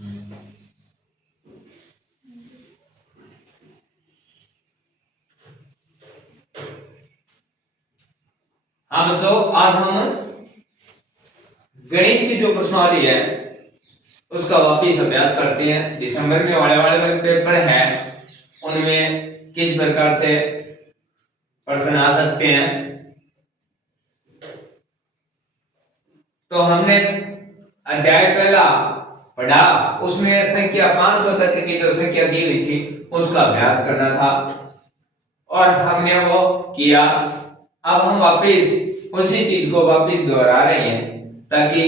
हाँ बच्चों, आज हम गणित की जो प्रश्नावली है उसका वापिस अभ्यास करते हैं। दिसंबर में वाले वाले पेपर है उनमें किस प्रकार से प्रश्न आ सकते हैं। तो हमने अध्याय पहला पढ़ा, उसमें संख्या 500 तक की जो संख्या दी हुई थी उसका अभ्यास करना था और हमने वो किया। अब हम वापिस उसी चीज को वापिस दोहरा रहे हैं ताकि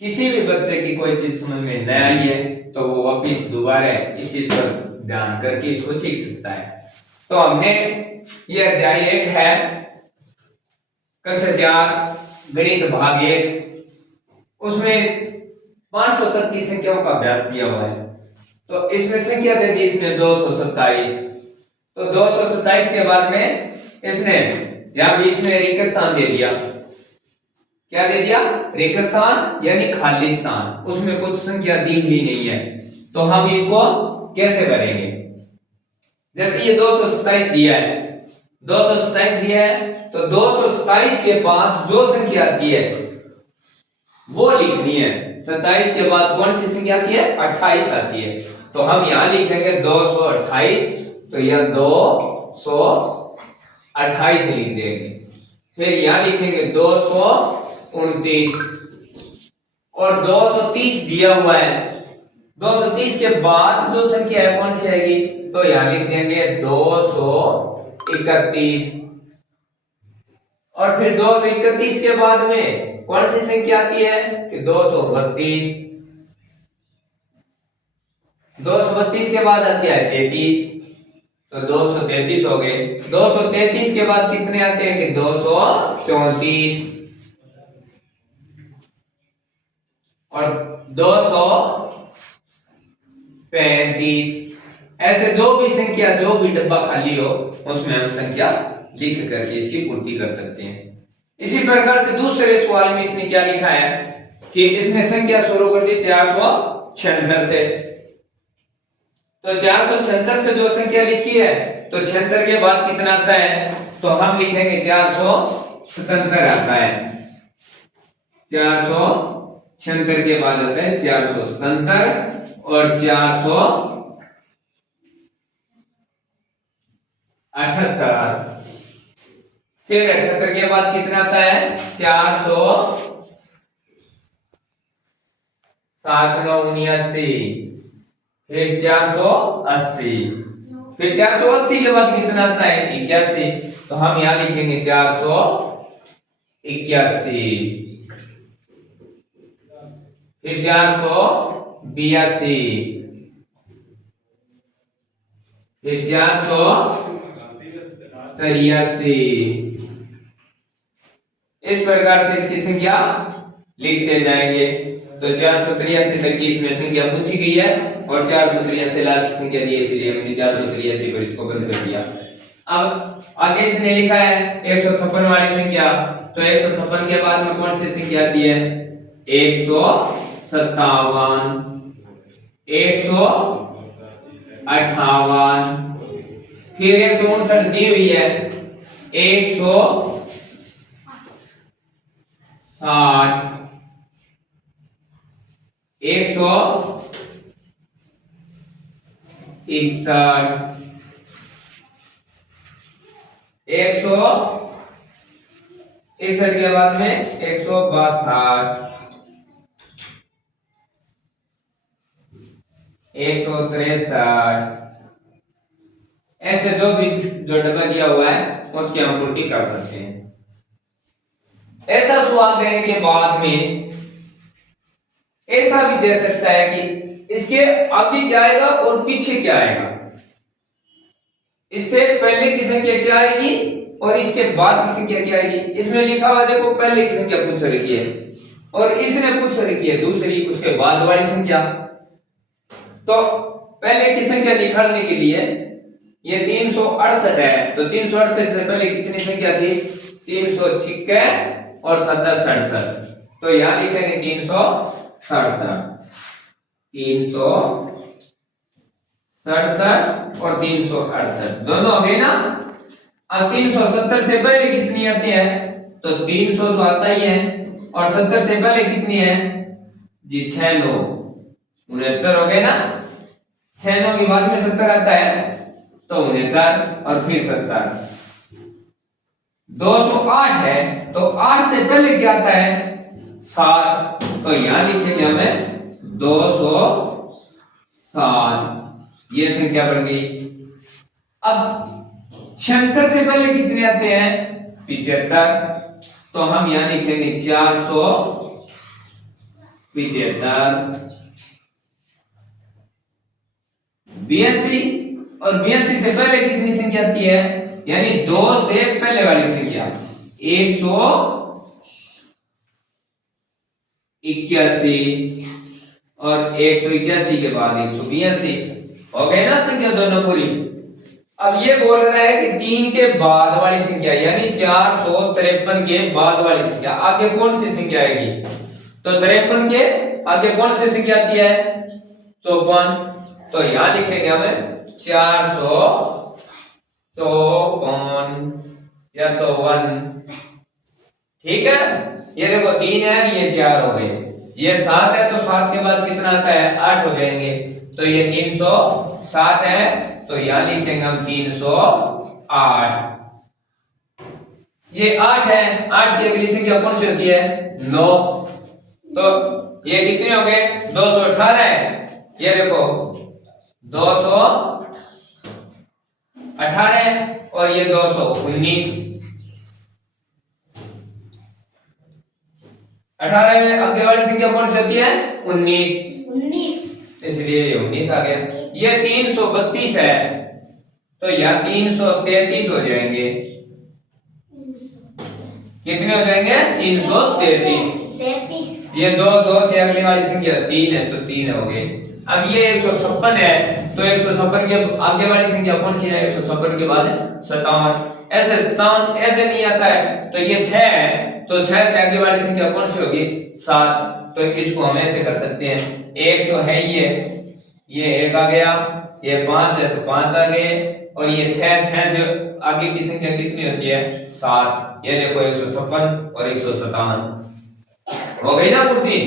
किसी भी बच्चे की कोई चीज समझ में न आई है तो वो वापिस दोबारा इस चीज पर ध्यान करके इसको सीख सकता है। तो हमने ये अध्याय 1 है, कक्षा 4 गणित भाग 1, उसमें 500 तक की संख्याओं का अभ्यास दिया हुआ है। तो इसमें संख्या दे दी इसमें 227। तो 227 के बाद में इसने यहां बीच में रिक्त स्थान दे दिया। क्या दे दिया? रिक्त स्थान यानी खाली स्थान, उसमें कुछ संख्या दी हुई नहीं है। तो हम इसको कैसे भरेंगे? जैसे ये 227 दिया है, 227 दिया है तो 227 के बाद जो संख्या आती है वो लिखनी है। 27 के बाद कौन सी संख्या आती है? 28 आती है। तो हम यहां लिखेंगे 228, तो यह 228 लिख देंगे। फिर यहां लिखेंगे 229 और 230 दिया हुआ है। 230 के बाद जो संख्या है कौन सी आएगी? तो यहां लिख देंगे 231 और फिर 231 के बाद में कौन सी संख्या आती है कि 232। 232 के बाद आती है 33, तो 233 हो गए। 233 के बाद कितने आते हैं कि 234 और 235। ऐसे जो भी संख्या, जो भी डब्बा खाली हो उसमें हम संख्या लिख करके इसकी पूर्ति कर सकते हैं। इसी प्रकार से दूसरे सवाल में इसने क्या लिखा है कि इसने संख्या शुरू कर दी 476 से। तो 476 से जो संख्या लिखी है तो 76 के बाद कितना आता है? तो हम लिखेंगे 477 आता है। 476 के बाद आता है 477 और 478। फिर 78 के बाद कितना आता है? 479 फिर 480, फिर 480 के बाद कितना आता है? 81। तो हम यहां लिखेंगे 481, फिर 482, फिर 483। इस प्रकार से इसकी संख्या लिखते जाएंगे। तो 483 तक की इसमें संख्या पूछी गई है और 483 लास्ट संख्या दी है, इसलिए हमने 483 पर इसको बंद कर दिया। अब आगे इसने लिखा है 156 वाली संख्या। तो 156 के बाद में कौन सी संख्या आती है? 157, 158, फिर 159 दी हुई है, 160, 161, 161 के बाद में 162, 163। ऐसे जो भी जो डब्बा दिया हुआ है उसकी हम पूर्ति कर सकते हैं। ऐसा सवाल देने के बाद में ऐसा भी दे सकता है कि इसके आगे क्या आएगा और पीछे क्या आएगा। इससे पहले की संख्या क्या आएगी और इसके बाद की संख्या क्या आएगी। इसमें लिखा हुआ देखो, पहले की संख्या पूछ रखी है और इसने पूछ रखी है दूसरी, उसके बाद वाली संख्या। तो पहले की संख्या निकालने के लिए ये 368 है, तो 368 से पहले कितनी संख्या थी? 356 और 67। तो यहां लिखेंगे 367। 367 और 368 दोनों हो गए ना। अब 370 से पहले कितनी आती है, तो 300 तो आता ही है, और 70 से पहले कितनी है जी 6 9 69 हो गए ना। 6 9 के बाद में 70 आता है तो 69 और फिर 70। 208 है तो 8 से पहले क्या आता है 7, तो यहां लिखेंगे हमें 207, ये संख्या बढ़ गई। अब 76 से पहले कितने आते हैं 75, तो हम यहां लिखेंगे 475। 82 और 82 से पहले कितनी संख्या आती है, यानी 2 से पहले वाली संख्या 181 और 181 के बाद 182 हो गए ना संख्या दोनों पूरी। अब ये बोल रहा है कि 3 के बाद वाली संख्या यानी 453 के बाद वाली संख्या आगे कौन सी संख्या आएगी, तो 53 के आगे कौन सी संख्या आती है 54, तो यहां लिखेंगे हमें 454 या 54। ठीक है, ये देखो 3 है ये 4 हो गए, ये 7 है तो 7 के बाद कितना आता है 8 हो जाएंगे, तो ये 307 है, तो यहां लिखेंगे हम 308। ये 8 है, 8 की अगली संख्या कौन सी होती है 9, तो ये कितने हो गए 218 है, ये देखो 218 और ये 219। 18 में आगे वाली संख्या कौन सी होती है 19, इसलिए ये 19 आ गया। ये 332 है तो यहाँ 333 हो जाएंगे, कितने हो जाएंगे 333। ये 2 से अगली वाली संख्या 3 है तो 3 हो गए। अब ये 156 है तो 156 के आगे वाली संख्या कौन सी है 156 के बाद 57, ऐसे 57 ऐसे नहीं आता है, तो ये 6 है तो 6 से आगे वाली संख्या कौन सी होगी 7, तो इसको हम ऐसे कर सकते हैं, एक तो है ये 1 आ गया, ये 5 है तो 5 आ गए, और ये 6 से आगे की संख्या कितनी होती है 7, ये देखो 156 और 157 हो गई ना पूर्ति।